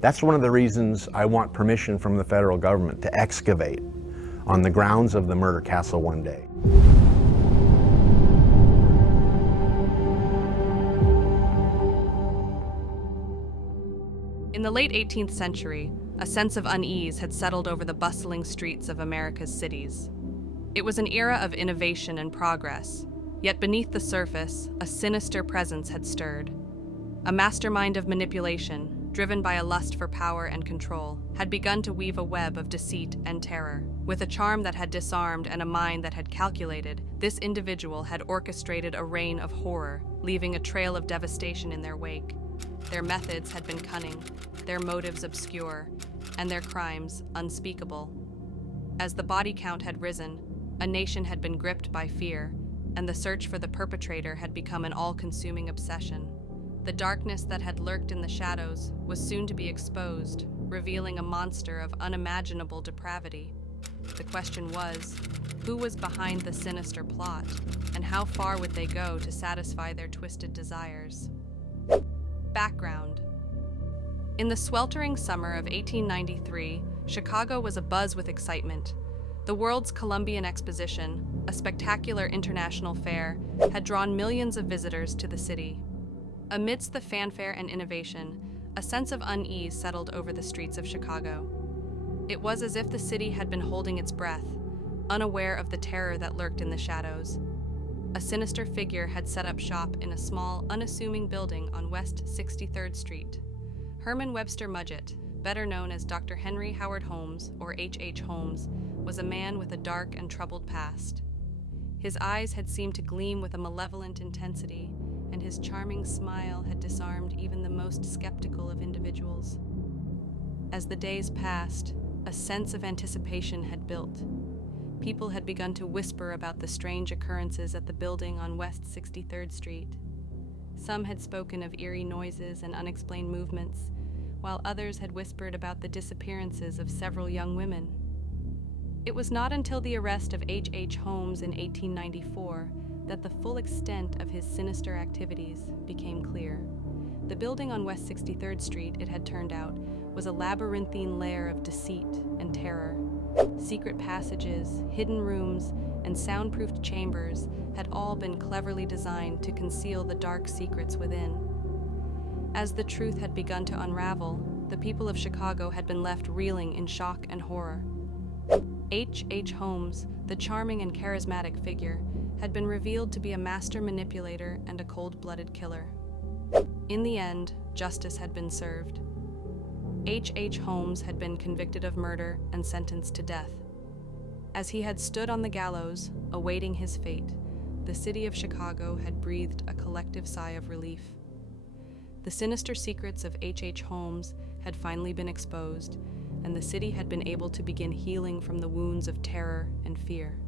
That's one of the reasons I want permission from the federal government to excavate on the grounds of the murder castle one day. In the late 18th century, a sense of unease had settled over the bustling streets of America's cities. It was an era of innovation and progress, yet beneath the surface, a sinister presence had stirred. A mastermind of manipulation, driven by a lust for power and control, had begun to weave a web of deceit and terror. With a charm that had disarmed and a mind that had calculated, this individual had orchestrated a reign of horror, leaving a trail of devastation in their wake. Their methods had been cunning, their motives obscure, and their crimes unspeakable. As the body count had risen, a nation had been gripped by fear, and the search for the perpetrator had become an all-consuming obsession. The darkness that had lurked in the shadows was soon to be exposed, revealing a monster of unimaginable depravity. The question was, who was behind the sinister plot, and how far would they go to satisfy their twisted desires? Background. In the sweltering summer of 1893, Chicago was abuzz with excitement. The world's Colombian Exposition, a spectacular international fair, had drawn millions of visitors to the city. Amidst the fanfare and innovation, a sense of unease settled over the streets of Chicago. It was as if the city had been holding its breath, unaware of the terror that lurked in the shadows. A sinister figure had set up shop in a small, unassuming building on West 63rd Street. Herman Webster Mudgett, better known as Dr. Henry Howard Holmes, or H.H. Holmes, was a man with a dark and troubled past. His eyes had seemed to gleam with a malevolent intensity, and his charming smile had disarmed even the most skeptical of individuals. As the days passed, a sense of anticipation had built. People had begun to whisper about the strange occurrences at the building on West 63rd Street. Some had spoken of eerie noises and unexplained movements, while others had whispered about the disappearances of several young women. It was not until the arrest of H.H. Holmes in 1894 that the full extent of his sinister activities became clear. The building on West 63rd Street, it had turned out, was a labyrinthine lair of deceit and terror. Secret passages, hidden rooms, and soundproofed chambers had all been cleverly designed to conceal the dark secrets within. As the truth had begun to unravel, the people of Chicago had been left reeling in shock and horror. H.H. Holmes, the charming and charismatic figure, had been revealed to be a master manipulator and a cold-blooded killer. In the end, justice had been served. H.H. Holmes had been convicted of murder and sentenced to death. As he had stood on the gallows, awaiting his fate, the city of Chicago had breathed a collective sigh of relief. The sinister secrets of H.H. Holmes had finally been exposed, and the city had been able to begin healing from the wounds of terror and fear.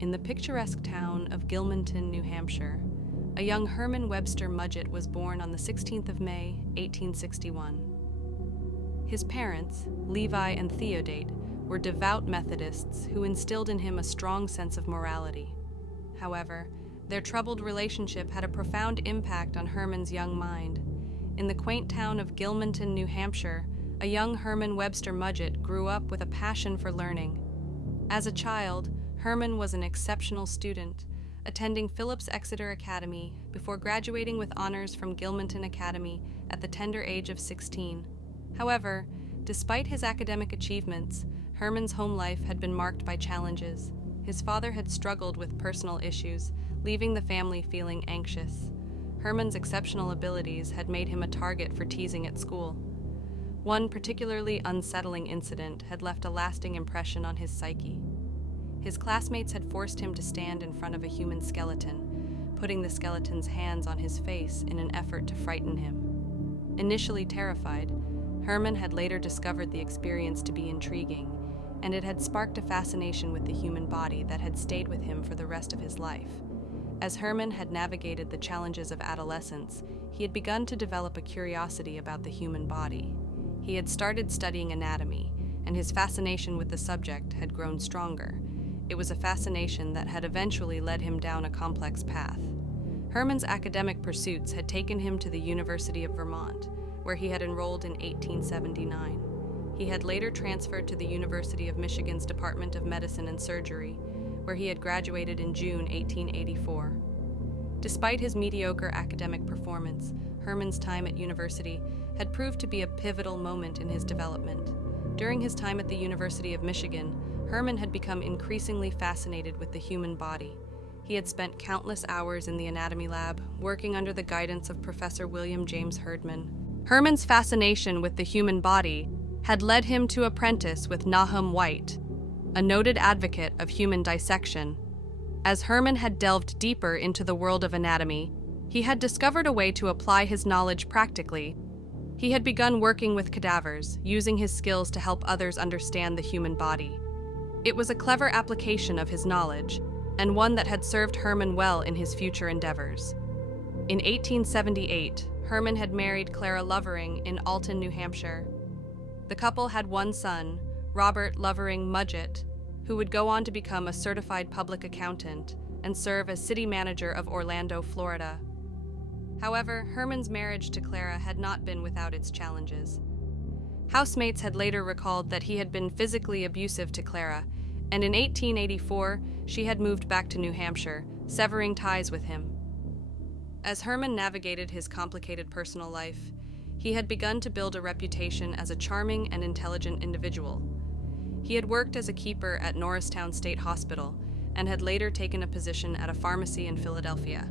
In the picturesque town of 𝐬𝐮𝐬𝐿, New Hampshire, a young Herman Webster Mudgett was born on the 16th of May, 1861. His parents, Levi and Theodate, were devout Methodists who instilled in him a strong sense of morality. However, their troubled relationship had a profound impact on Herman's young mind. In the quaint town of 𝐬𝐮𝐬𝐿, New Hampshire, a young Herman Webster Mudgett grew up with a passion for learning. As a child, Herman was an exceptional student, attending Phillips Exeter Academy before graduating with honors from 𝐬𝐮𝐬𝐿 Academy at the tender age of 16. However, despite his academic achievements, Herman's home life had been marked by challenges. His father had struggled with personal issues, leaving the family feeling anxious. Herman's exceptional abilities had made him a target for teasing at school. One particularly unsettling incident had left a lasting impression on his psyche. His classmates had forced him to stand in front of a human skeleton, putting the skeleton's hands on his face in an effort to frighten him. Initially terrified, Herman had later discovered the experience to be intriguing, and it had sparked a fascination with the human body that had stayed with him for the rest of his life. As Herman had navigated the challenges of adolescence, he had begun to develop a curiosity about the human body. He had started studying anatomy, and his fascination with the subject had grown stronger. It was a fascination that had eventually led him down a complex path. Herman's academic pursuits had taken him to the University of Vermont, where he had enrolled in 1879. He had later transferred to the University of Michigan's Department of Medicine and Surgery, where he had graduated in June 1884. Despite his mediocre academic performance, Herman's time at university had proved to be a pivotal moment in his development. During his time at the University of Michigan, Herman had become increasingly fascinated with the human body. He had spent countless hours in the anatomy lab, working under the guidance of Professor William James Herdman. Herman's fascination with the human body had led him to apprentice with Nahum White, a noted advocate of human dissection. As Herman had delved deeper into the world of anatomy, he had discovered a way to apply his knowledge practically. He had begun working with cadavers, using his skills to help others understand the human body. It was a clever application of his knowledge, and one that had served Herman well in his future endeavors. In 1878, Herman had married Clara Lovering in Alton, New Hampshire. The couple had one son, Robert Lovering Mudgett, who would go on to become a certified public accountant and serve as city manager of Orlando, Florida. However, Herman's marriage to Clara had not been without its challenges. Housemates had later recalled that he had been physically abusive to Clara, and in 1884, she had moved back to New Hampshire, severing ties with him. As Herman navigated his complicated personal life, he had begun to build a reputation as a charming and intelligent individual. He had worked as a keeper at Norristown State Hospital and had later taken a position at a pharmacy in Philadelphia.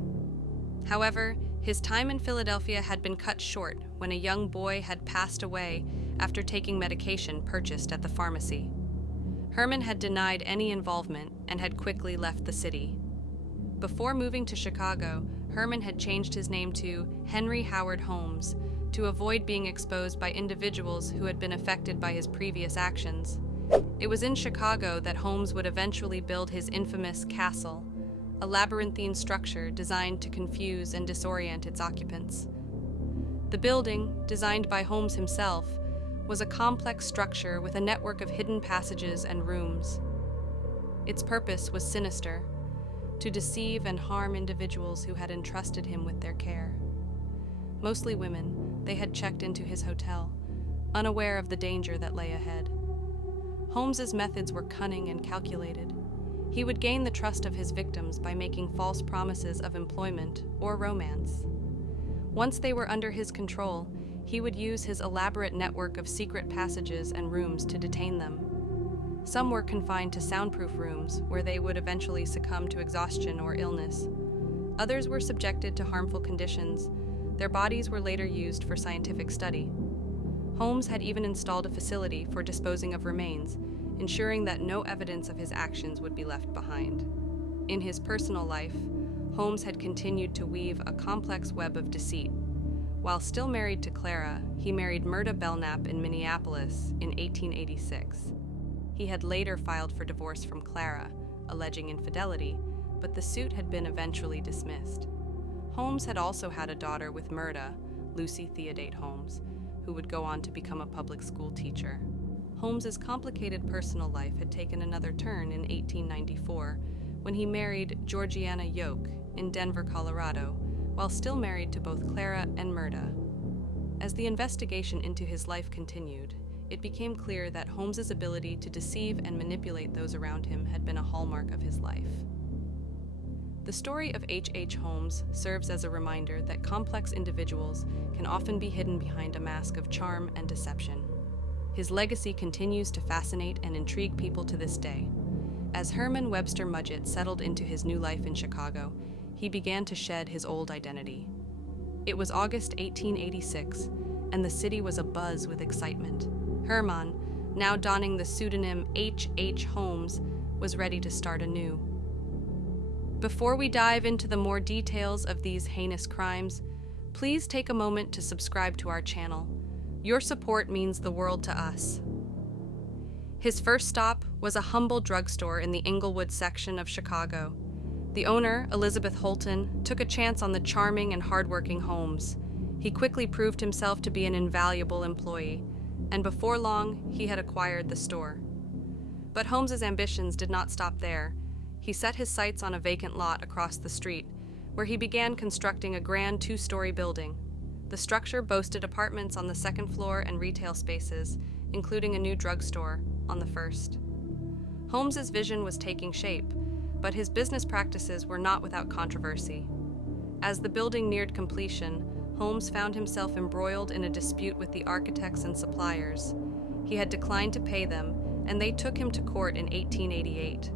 However, his time in Philadelphia had been cut short when a young boy had passed away after taking medication purchased at the pharmacy. Herman had denied any involvement and had quickly left the city. Before moving to Chicago, Herman had changed his name to Henry Howard Holmes to avoid being exposed by individuals who had been affected by his previous actions. It was in Chicago that Holmes would eventually build his infamous castle, a labyrinthine structure designed to confuse and disorient its occupants. The building, designed by Holmes himself, was a complex structure with a network of hidden passages and rooms. Its purpose was sinister, to deceive and harm individuals who had entrusted him with their care. Mostly women, they had checked into his hotel, unaware of the danger that lay ahead. Holmes's methods were cunning and calculated. He would gain the trust of his victims by making false promises of employment or romance. Once they were under his control, he would use his elaborate network of secret passages and rooms to detain them. Some were confined to soundproof rooms, where they would eventually succumb to exhaustion or illness. Others were subjected to harmful conditions. Their bodies were later used for scientific study. Holmes had even installed a facility for disposing of remains, ensuring that no evidence of his actions would be left behind. In his personal life, Holmes had continued to weave a complex web of deceit. While still married to Clara, he married Myrta Belknap in Minneapolis in 1886. He had later filed for divorce from Clara, alleging infidelity, but the suit had been eventually dismissed. Holmes had also had a daughter with Myrta, Lucy Theodate Holmes, who would go on to become a public school teacher. Holmes's complicated personal life had taken another turn in 1894 when he married Georgiana Yoke in Denver, Colorado, while still married to both Clara and Myrta. As the investigation into his life continued, it became clear that Holmes's ability to deceive and manipulate those around him had been a hallmark of his life. The story of H.H. Holmes serves as a reminder that complex individuals can often be hidden behind a mask of charm and deception. His legacy continues to fascinate and intrigue people to this day. As Herman Webster Mudgett settled into his new life in Chicago, he began to shed his old identity. It was August 1886, and the city was abuzz with excitement. Herman, now donning the pseudonym H.H. Holmes, was ready to start anew. Before we dive into the more details of these heinous crimes, please take a moment to subscribe to our channel. Your support means the world to us. His first stop was a humble drugstore in the Inglewood section of Chicago. The owner, Elizabeth Holton, took a chance on the charming and hardworking Holmes. He quickly proved himself to be an invaluable employee, and before long, he had acquired the store. But Holmes's ambitions did not stop there. He set his sights on a vacant lot across the street, where he began constructing a grand two-story building. The structure boasted apartments on the second floor and retail spaces, including a new drugstore on the first. Holmes's vision was taking shape, but his business practices were not without controversy. As the building neared completion, Holmes found himself embroiled in a dispute with the architects and suppliers. He had declined to pay them, and they took him to court in 1888.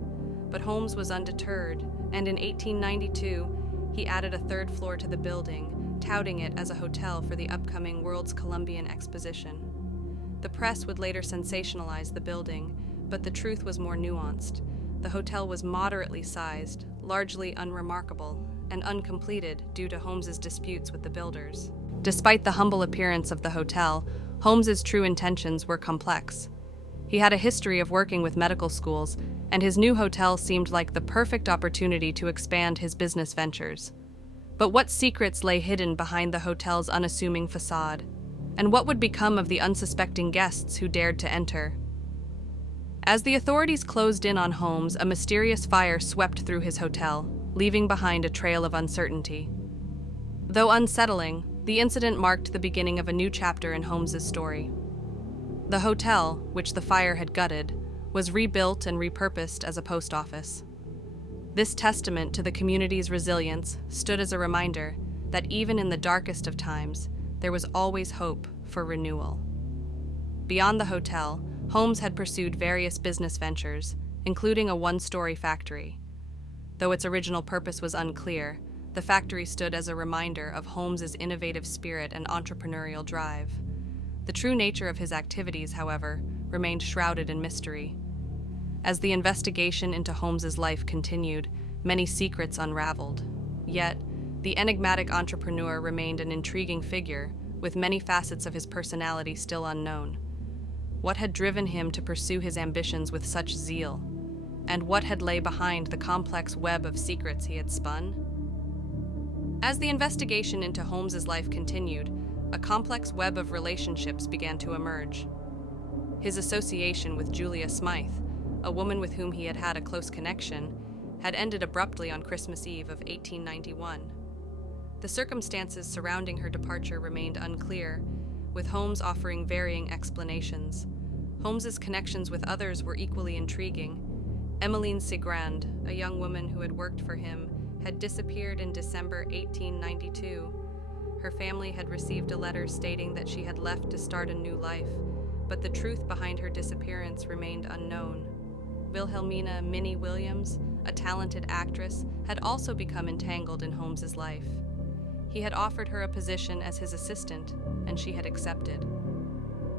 But Holmes was undeterred, and in 1892, he added a third floor to the building, touting it as a hotel for the upcoming World's Colombian Exposition. The press would later sensationalize the building, but the truth was more nuanced. The hotel was moderately sized, largely unremarkable, and uncompleted due to Holmes's disputes with the builders. Despite the humble appearance of the hotel, Holmes's true intentions were complex. He had a history of working with medical schools, and his new hotel seemed like the perfect opportunity to expand his business ventures. But what secrets lay hidden behind the hotel's unassuming facade? And what would become of the unsuspecting guests who dared to enter? As the authorities closed in on Holmes, a mysterious fire swept through his hotel, leaving behind a trail of uncertainty. Though unsettling, the incident marked the beginning of a new chapter in Holmes's story. The hotel, which the fire had gutted, was rebuilt and repurposed as a post office. This testament to the community's resilience stood as a reminder that even in the darkest of times, there was always hope for renewal. Beyond the hotel, Holmes had pursued various business ventures, including a one-story factory. Though its original purpose was unclear, the factory stood as a reminder of Holmes's innovative spirit and entrepreneurial drive. The true nature of his activities, however, remained shrouded in mystery. As the investigation into Holmes's life continued, many secrets unraveled. Yet, the enigmatic entrepreneur remained an intriguing figure, with many facets of his personality still unknown. What had driven him to pursue his ambitions with such zeal? And what had lay behind the complex web of secrets he had spun? As the investigation into Holmes's life continued, a complex web of relationships began to emerge. His association with Julia Smythe, a woman with whom he had had a close connection, had ended abruptly on Christmas Eve of 1891. The circumstances surrounding her departure remained unclear, with Holmes offering varying explanations. Holmes's connections with others were equally intriguing. 𝐬𝐮𝐬𝐿, a young woman who had worked for him, had disappeared in December 1892. Her family had received a letter stating that she had left to start a new life, but the truth behind her disappearance remained unknown. Wilhelmina Minnie Williams, a talented actress, had also become entangled in Holmes's life. He had offered her a position as his assistant, and she had accepted.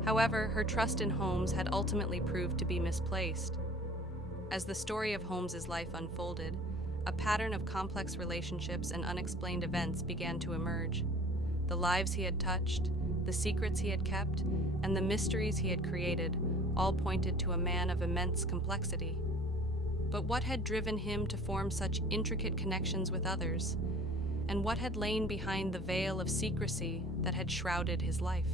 However, her trust in Holmes had ultimately proved to be misplaced. As the story of Holmes's life unfolded, a pattern of complex relationships and unexplained events began to emerge. The lives he had touched, the secrets he had kept, and the mysteries he had created all pointed to a man of immense complexity. But what had driven him to form such intricate connections with others? And what had lain behind the veil of secrecy that had shrouded his life?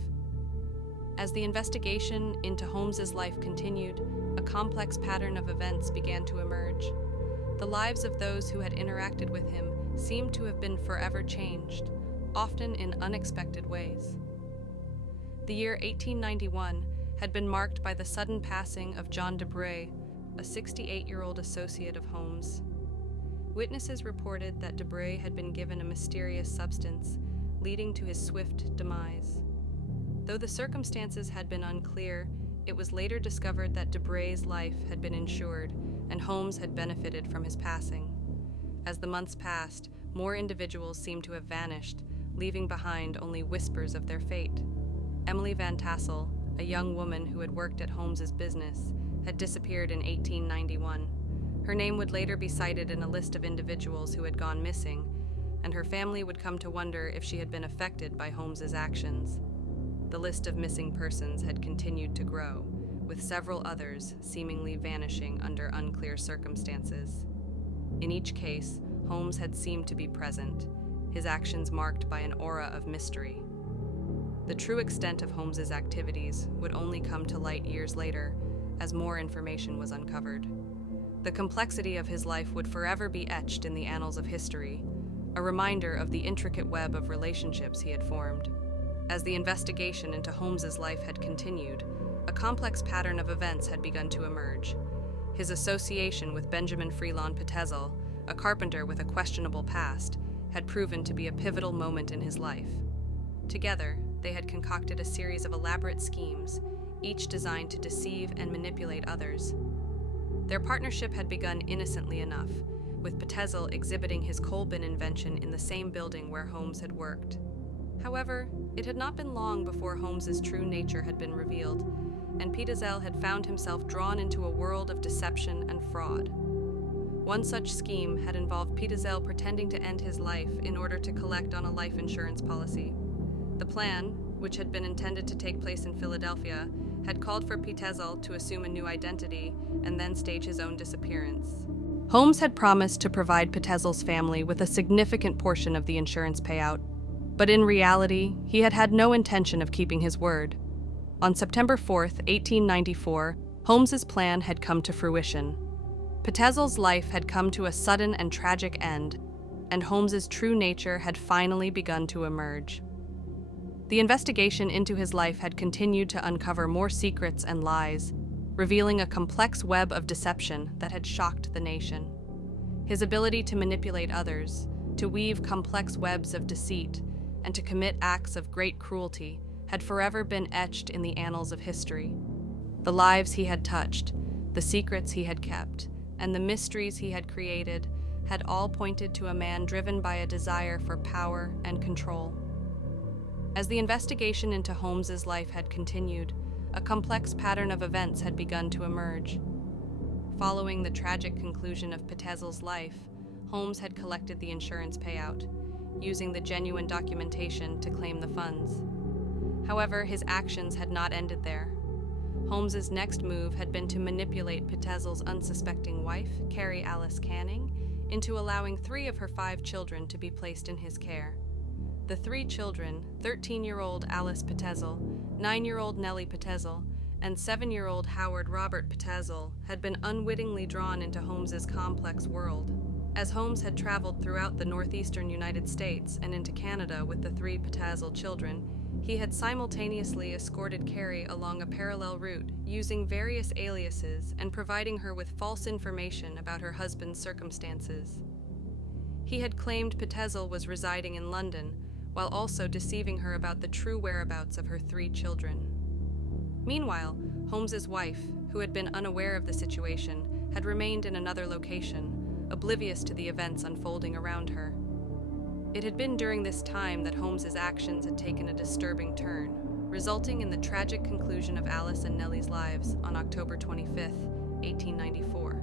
As the investigation into Holmes's life continued, a complex pattern of events began to emerge. The lives of those who had interacted with him seemed to have been forever changed, often in unexpected ways. The year 1891 had been marked by the sudden passing of John Debray, a 68-year-old associate of Holmes. Witnesses reported that Debray had been given a mysterious substance, leading to his swift demise. Though the circumstances had been unclear, it was later discovered that Debray's life had been insured, and Holmes had benefited from his passing. As the months passed, more individuals seemed to have vanished, leaving behind only whispers of their fate. Emily Van Tassel, a young woman who had worked at Holmes's business, had disappeared in 1891. Her name would later be cited in a list of individuals who had gone missing, and her family would come to wonder if she had been affected by Holmes's actions. The list of missing persons had continued to grow, with several others seemingly vanishing under unclear circumstances. In each case, Holmes had seemed to be present, his actions marked by an aura of mystery. The true extent of Holmes's activities would only come to light years later, as more information was uncovered. The complexity of his life would forever be etched in the annals of history, a reminder of the intricate web of relationships he had formed. As the investigation into Holmes's life had continued, a complex pattern of events had begun to emerge. His association with Benjamin Freelon Pitezel, a carpenter with a questionable past, had proven to be a pivotal moment in his life. Together, they had concocted a series of elaborate schemes, each designed to deceive and manipulate others. Their partnership had begun innocently enough, with Pitezel exhibiting his coal bin invention in the same building where Holmes had worked. However, it had not been long before Holmes's true nature had been revealed, and Pitezel had found himself drawn into a world of deception and fraud. One such scheme had involved Pitezel pretending to end his life in order to collect on a life insurance policy. The plan, which had been intended to take place in Philadelphia, had called for Pitezel to assume a new identity and then stage his own disappearance. Holmes had promised to provide Pitezel's family with a significant portion of the insurance payout, but in reality, he had had no intention of keeping his word. On September 4th, 1894, Holmes's plan had come to fruition. Pitezel's life had come to a sudden and tragic end, and Holmes's true nature had finally begun to emerge. The investigation into his life had continued to uncover more secrets and lies, revealing a complex web of deception that had shocked the nation. His ability to manipulate others, to weave complex webs of deceit, and to commit acts of great cruelty had forever been etched in the annals of history. The lives he had touched, the secrets he had kept, and the mysteries he had created had all pointed to a man driven by a desire for power and control. As the investigation into Holmes's life had continued, a complex pattern of events had begun to emerge. Following the tragic conclusion of Pitezel's life, Holmes had collected the insurance payout, using the genuine documentation to claim the funds. However, his actions had not ended there. Holmes's next move had been to manipulate Pitezel's unsuspecting wife, 𝐃𝐨𝐲 into allowing 3 of her 5 children to be placed in his care. The 3 children, 13-year-old Alice Pitezel, 9-year-old Nellie Pitezel, and 7-year-old Howard Robert Pitezel, had been unwittingly drawn into Holmes's complex world. As Holmes had traveled throughout the northeastern United States and into Canada with the 3 Pitezel children, he had simultaneously escorted Carrie along a parallel route, using various aliases and providing her with false information about her husband's circumstances. He had claimed Pitezel was residing in London, while also deceiving her about the true whereabouts of her 3 children. Meanwhile, Holmes's wife, who had been unaware of the situation, had remained in another location, oblivious to the events unfolding around her. It had been during this time that Holmes's actions had taken a disturbing turn, resulting in the tragic conclusion of Alice and Nellie's lives on October 25, 1894.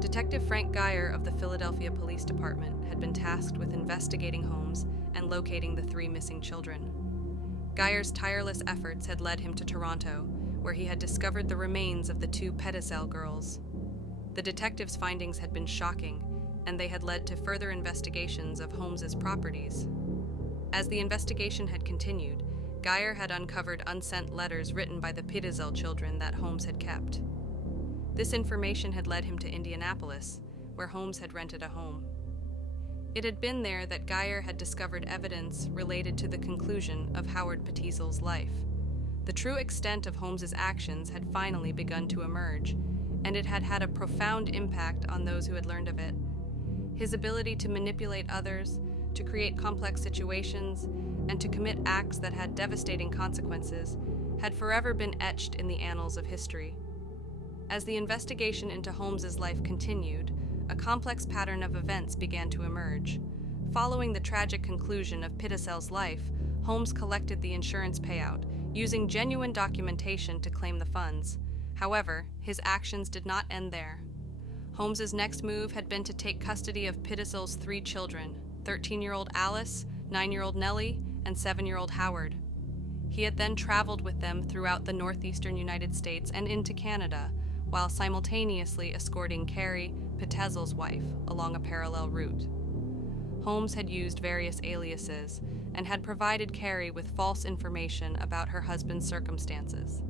Detective Frank Geyer of the Philadelphia Police Department had been tasked with investigating Holmes and locating the 3 missing children. Geyer's tireless efforts had led him to Toronto, where he had discovered the remains of the 2 Pitezel girls. The detective's findings had been shocking, and they had led to further investigations of Holmes's properties. As the investigation had continued, Geyer had uncovered unsent letters written by the Pitezel children that Holmes had kept. This information had led him to Indianapolis, where Holmes had rented a home. It had been there that Geyer had discovered evidence related to the conclusion of Howard Pitezel's life. The true extent of Holmes's actions had finally begun to emerge, and it had had a profound impact on those who had learned of it. His ability to manipulate others, to create complex situations, and to commit acts that had devastating consequences had forever been etched in the annals of history. As the investigation into Holmes's life continued, a complex pattern of events began to emerge. Following the tragic conclusion of Pitezel's life, Holmes collected the insurance payout, using genuine documentation to claim the funds. However, his actions did not end there. Holmes's next move had been to take custody of Pitezel's 3 children, 13-year-old Alice, 9-year-old Nellie, and 7-year-old Howard. He had then traveled with them throughout the northeastern United States and into Canada, while simultaneously escorting Carrie, Pitezel's wife, along a parallel route. Holmes had used various aliases and had provided Carrie with false information about her husband's circumstances.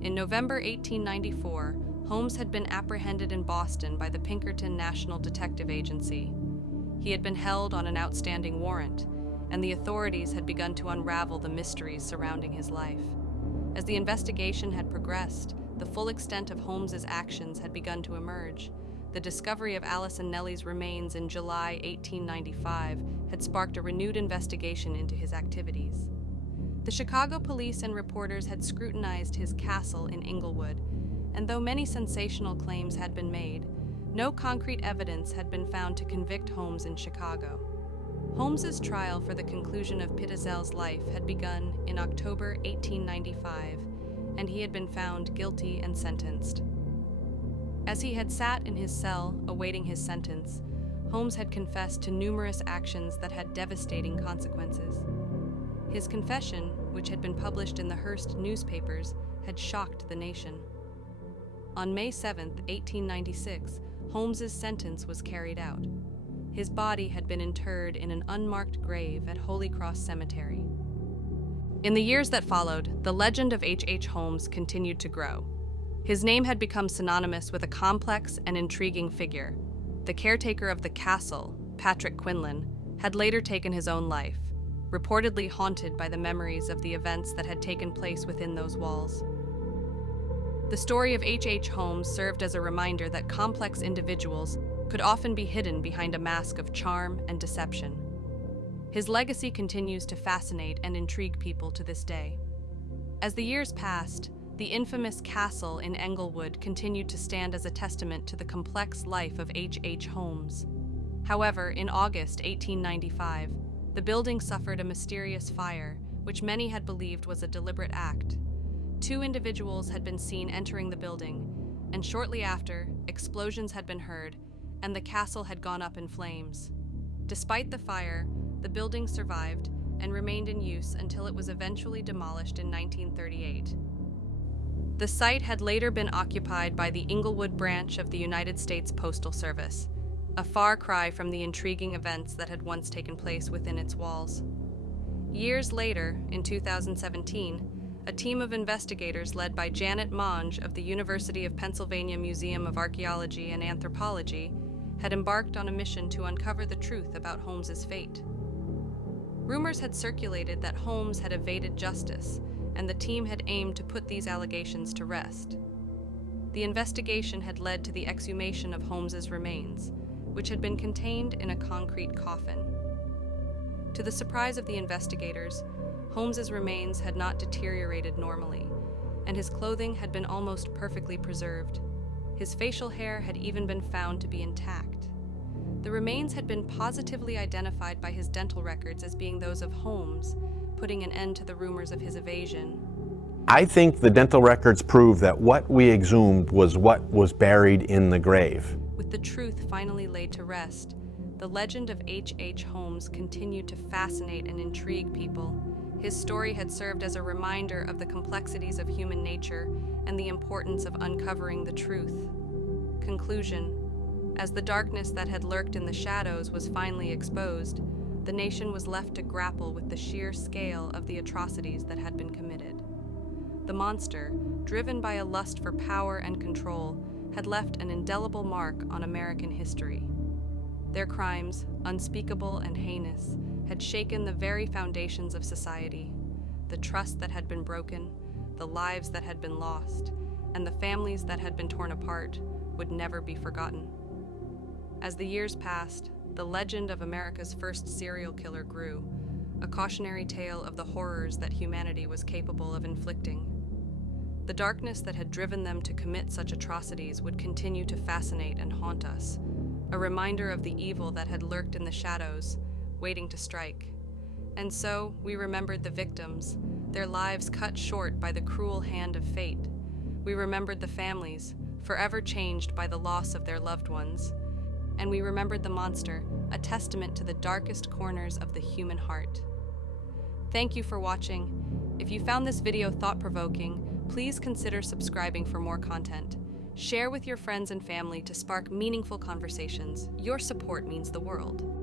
In November 1894, Holmes had been apprehended in Boston by the Pinkerton National Detective Agency. He had been held on an outstanding warrant, and the authorities had begun to unravel the mysteries surrounding his life. As the investigation had progressed, the full extent of Holmes's actions had begun to emerge. The discovery of Alice and Nellie's remains in July 1895 had sparked a renewed investigation into his activities. The Chicago police and reporters had scrutinized his castle in Englewood, and though many sensational claims had been made, no concrete evidence had been found to convict Holmes in Chicago. Holmes's trial for the conclusion of Pitezel's life had begun in October 1895, and he had been found guilty and sentenced. As he had sat in his cell awaiting his sentence, Holmes had confessed to numerous actions that had devastating consequences. His confession, which had been published in the Hearst newspapers, had shocked the nation. On May 7, 1896, Holmes's sentence was carried out. His body had been interred in an unmarked grave at Holy Cross Cemetery. In the years that followed, the legend of H.H. Holmes continued to grow. His name had become synonymous with a complex and intriguing figure. The caretaker of the castle, Patrick Quinlan, had later taken his own life, reportedly haunted by the memories of the events that had taken place within those walls. The story of H.H. Holmes served as a reminder that complex individuals could often be hidden behind a mask of charm and deception. His legacy continues to fascinate and intrigue people to this day. As the years passed, the infamous castle in Englewood continued to stand as a testament to the complex life of H.H. Holmes. However, in August 1895, the building suffered a mysterious fire, which many had believed was a deliberate act. 2 individuals had been seen entering the building, and shortly after, explosions had been heard, and the castle had gone up in flames. Despite the fire, the building survived and remained in use until it was eventually demolished in 1938. The site had later been occupied by the Englewood branch of the United States Postal Service, a far cry from the intriguing events that had once taken place within its walls. Years later, in 2017, a team of investigators led by Janet Monge of the University of Pennsylvania Museum of Archaeology and Anthropology had embarked on a mission to uncover the truth about Holmes's fate. Rumors had circulated that Holmes had evaded justice, and the team had aimed to put these allegations to rest. The investigation had led to the exhumation of Holmes's remains, which had been contained in a concrete coffin. To the surprise of the investigators, Holmes's remains had not deteriorated normally, and his clothing had been almost perfectly preserved. His facial hair had even been found to be intact. The remains had been positively identified by his dental records as being those of Holmes, putting an end to the rumors of his evasion. I think the dental records prove that what we exhumed was what was buried in the grave. With the truth finally laid to rest, the legend of H.H. Holmes continued to fascinate and intrigue people. His story had served as a reminder of the complexities of human nature and the importance of uncovering the truth. Conclusion: as the darkness that had lurked in the shadows was finally exposed, the nation was left to grapple with the sheer scale of the atrocities that had been committed. The monster, driven by a lust for power and control, had left an indelible mark on American history. Their crimes, unspeakable and heinous, had shaken the very foundations of society. The trust that had been broken, the lives that had been lost, and the families that had been torn apart would never be forgotten. As the years passed, the legend of America's first serial killer grew, a cautionary tale of the horrors that humanity was capable of inflicting. The darkness that had driven them to commit such atrocities would continue to fascinate and haunt us, a reminder of the evil that had lurked in the shadows, waiting to strike. And so, we remembered the victims, their lives cut short by the cruel hand of fate. We remembered the families, forever changed by the loss of their loved ones. And we remembered the monster, a testament to the darkest corners of the human heart. Thank you for watching. If you found this video thought-provoking, please consider subscribing for more content. Share with your friends and family to spark meaningful conversations. Your support means the world.